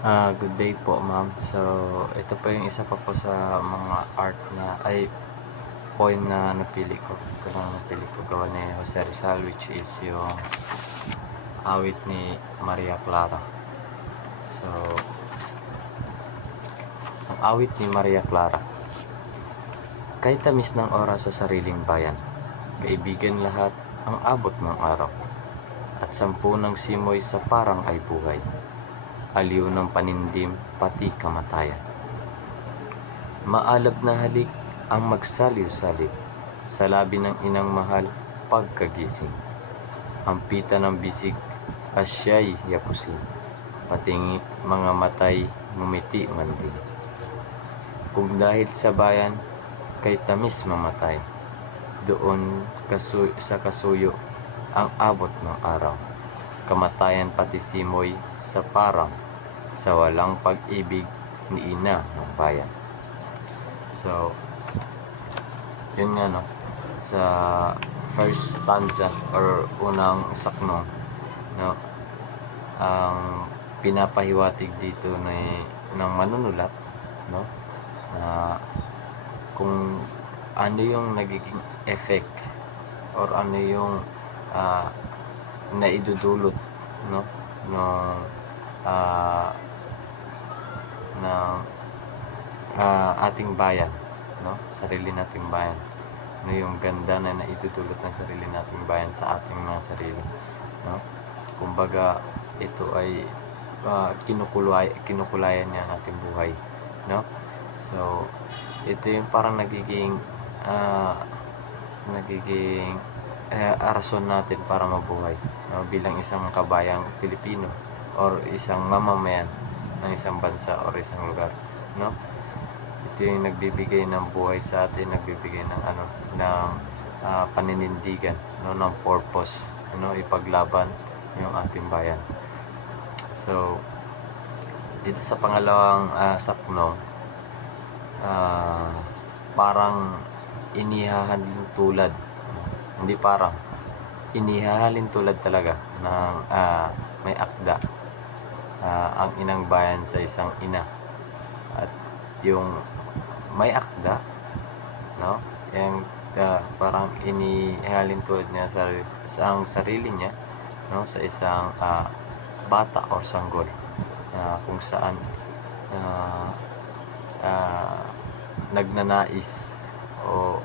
Good day po, ma'am. So, ito po yung isa pa po sa mga art na poem na napili ko. Ito lang napili ko gawa ni Jose Rizal, which is yung awit ni Maria Clara. So, ang awit ni Maria Clara. Kay tamis ng oras sa sariling bayan, kaibigan lahat ang abot ng araw, at sampu ng simoy sa parang ay buhay, aliw ng panindim pati kamatayan. Maalab na halik ang magsaliw-salib sa labi ng inang mahal pagkagising. Ang pita ng bisig asya'y yapusin, pating mga matay ngumiti man din. Kung dahil sa bayan kay tamis mamatay, doon sa kasuyo ang abot ng araw. Kamatayan pati simoy sa parang, sa walang pag-ibig ni ina ng bayan. So, yun nga no, sa first stanza or unang saknong, no, ang pinapahiwatig dito ng manunulat, no, na kung ano yung nagiging effect or ano yung naidudulot, no, ng ng ating bayan, no, sarili nating bayan, ano yung ganda na naidudulot ng sarili nating bayan sa ating mga sarili, no. Kumbaga ito ay kinukulayan niya ang ating buhay, no. So ito yung parang nagiging rason natin para mabuhay, no, bilang isang kabayang Pilipino or isang mamamayan ng isang bansa or isang lugar, no. Ito yung nagbibigay ng buhay sa atin, nagbibigay ng paninindigan, no, ng purpose, no, ipaglaban yung ating bayan. So dito sa pangalawang saknong, parang inihahalin tulad, hindi parang inihahalin tulad talaga ng may akda ang inang bayan sa isang ina, at yung may akda, no, yung parang inihalin tulad niya sa ang sarili niya, no, sa isang bata or sanggol, kung saan nagnanais o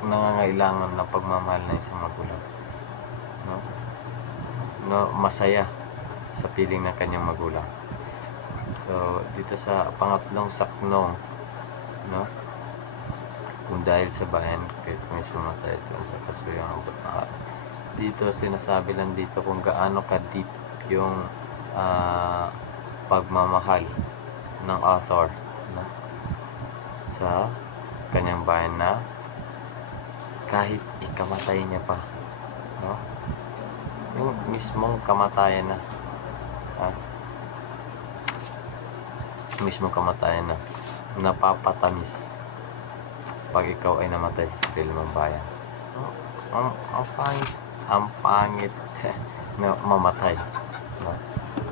nangangailangan ng pagmamahal ng isang magulang, no, masaya sa piling ng kanyang magulang. So dito sa pangatlong saknong, no, kung dahil sa bayan kahit may sumatay doon sa kasuyang abot na araw, dito sinasabi lang dito kung gaano ka-deep yung pagmamahal ng author, no, sa kanyang bayan, na kahit ikamatay niya pa, no, yung mismong kamatayan na, napapatamis pag ikaw ay namatay sa sarili mong bayan. Ang pangit na mamatay, no?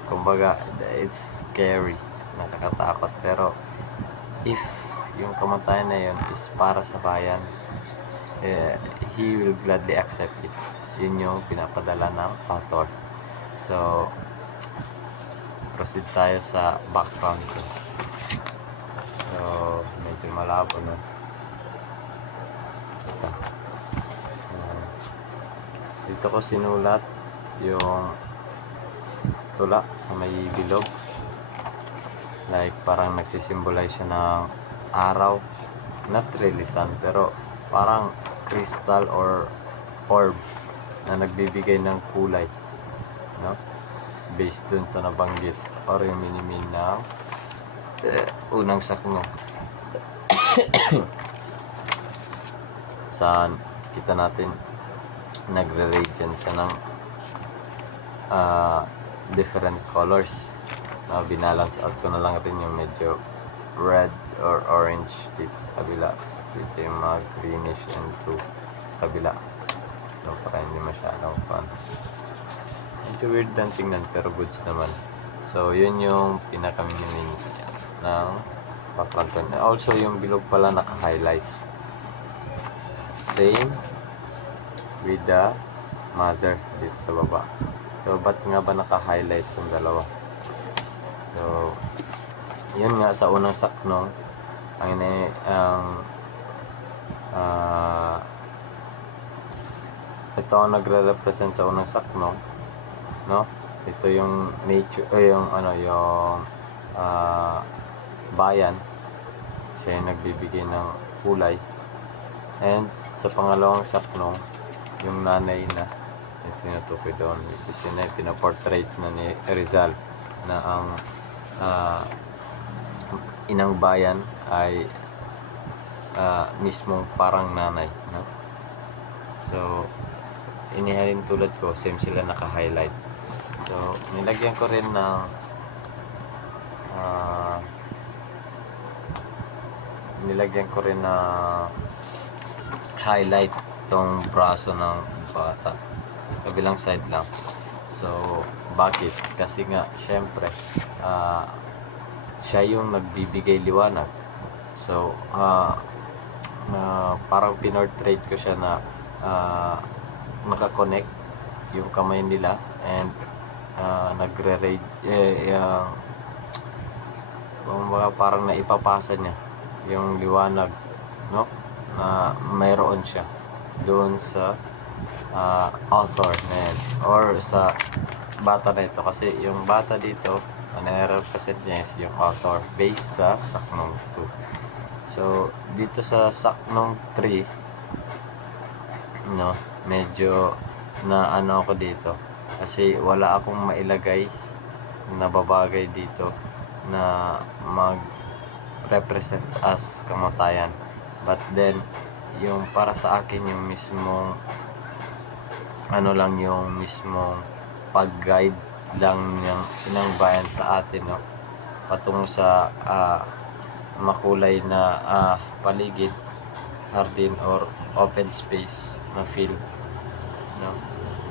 Kumbaga it's scary, nakakatakot, pero if yung kamatayan na yun is para sa bayan, he will gladly accept it. Yun yung pinapadala ng author. So proceed tayo sa background ko. So medyo malabo, no. Ito. So, dito ko sinulat yung tula sa may bilog, like parang nagsisimbolize siya ng araw, not really sun, pero parang crystal or orb na nagbibigay ng kulay, no, based dun sa nabanggit or yung minimin ng unang sakno. Saan kita natin nagre-radiant siya ng different colors, na binalance out ko na lang rin yung medyo red or orange dito sa kabila, dito yung mga greenish and blue sa kabila. So para hindi masyadong fun, medyo weird lang tingnan pero goods naman. So, yun yung pinaka-meaning ng background tone. Also, yung bilog pala naka-highlight. Same with the mother dito sa baba. So, ba't nga ba naka-highlight yung dalawa? So, yun nga sa unang saknong ito ang nagre-represent sa unang saknong, no? Ito yung nature o yung bayan. Siya yung nagbibigay ng kulay. And sa pangalawang saknong, yung nanay na yung tinutukoy doon, ito na yung pinaportrait na ni Rizal na ang inang bayan ay mismong parang nanay, no? So, inihalin tulad ko, same sila naka-highlight. So, nilagyan ko rin ng highlight tong braso ng bata. Kabilang side lang. So, bakit? Kasi nga, syempre, siya yung nagbibigay liwanag. So, parang pinortrait ko siya na nakakonect yung kamay nila and nagre-raid parang naipapasa niya yung liwanag, no, na mayroon siya doon sa author na yan, or sa bata na ito, kasi yung bata dito nare-represent niya is yung author based sa saknong 2. So dito sa saknong 3, no, medyo na ako dito kasi wala akong mailagay na babagay dito na mag-represent as kamatayan. But then, yung para sa akin, yung mismong yung mismong pag-guide lang ng inang bayan sa atin, no, patungo sa makulay na paligid, hardin or open space na field, no.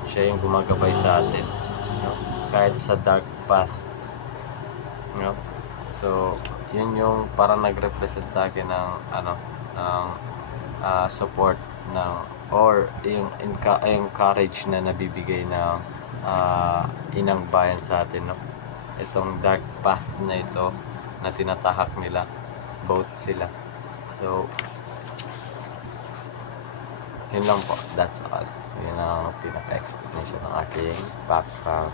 Siya yung gumagabay sa atin, no, kahit sa dark path, no. So yun yung parang nagrepresent sa akin ng support ng or yung courage na nabibigay ng inang bayan sa atin, no. Itong dark path na ito na tinatahak nila, both sila. So yun lang po, that's all. Yun ang pinaka-explanation ng aking background.